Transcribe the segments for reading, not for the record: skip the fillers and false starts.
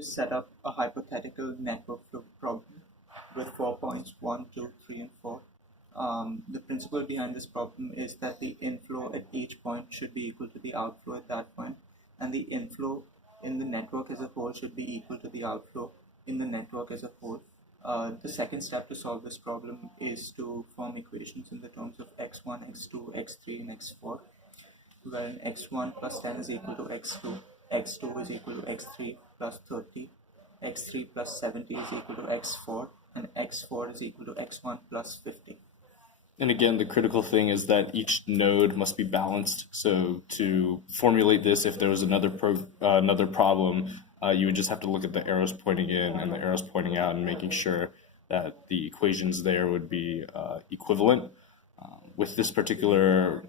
to set up a hypothetical network flow problem with 4 points 1, 2, 3, and 4. The principle behind this problem is that the inflow at each point should be equal to the outflow at that point, and the inflow in the network as a whole should be equal to the outflow in the network as a whole. The second step to solve this problem is to form equations in the terms of x1, x2, x3, and x4, wherein x1 plus 10 is equal to x2, x2 is equal to x3 plus 30, x3 plus 70 is equal to x4, and x4 is equal to x1 plus 50. And again, the critical thing is that each node must be balanced. So to formulate this, if there was another problem, you would just have to look at the arrows pointing in and the arrows pointing out and making sure that the equations there would be equivalent. With this particular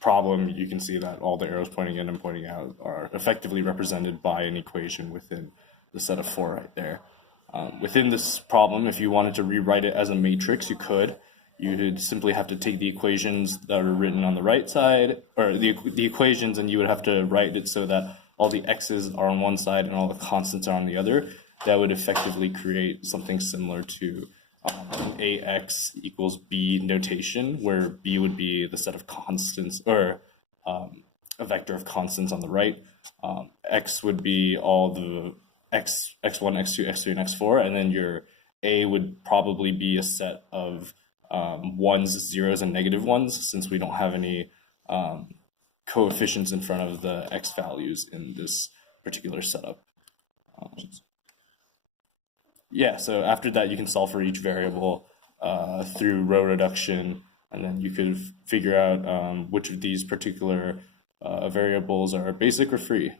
problem, you can see that all the arrows pointing in and pointing out are effectively represented by an equation within the set of 4 right there. Within this problem, if you wanted to rewrite it as a matrix, you could. You would simply have to take the equations that are written on the right side, or the equations, and you would have to write it so that all the x's are on one side and all the constants are on the other. That would effectively create something similar to ax equals b notation, where b would be the set of constants, or a vector of constants on the right. X would be all the x1, x2, x3, and x4, and then your a would probably be a set of ones, zeros, and negative ones, since we don't have any coefficients in front of the x values in this particular setup. So after that, you can solve for each variable through row reduction, and then you could figure out which of these particular variables are basic or free.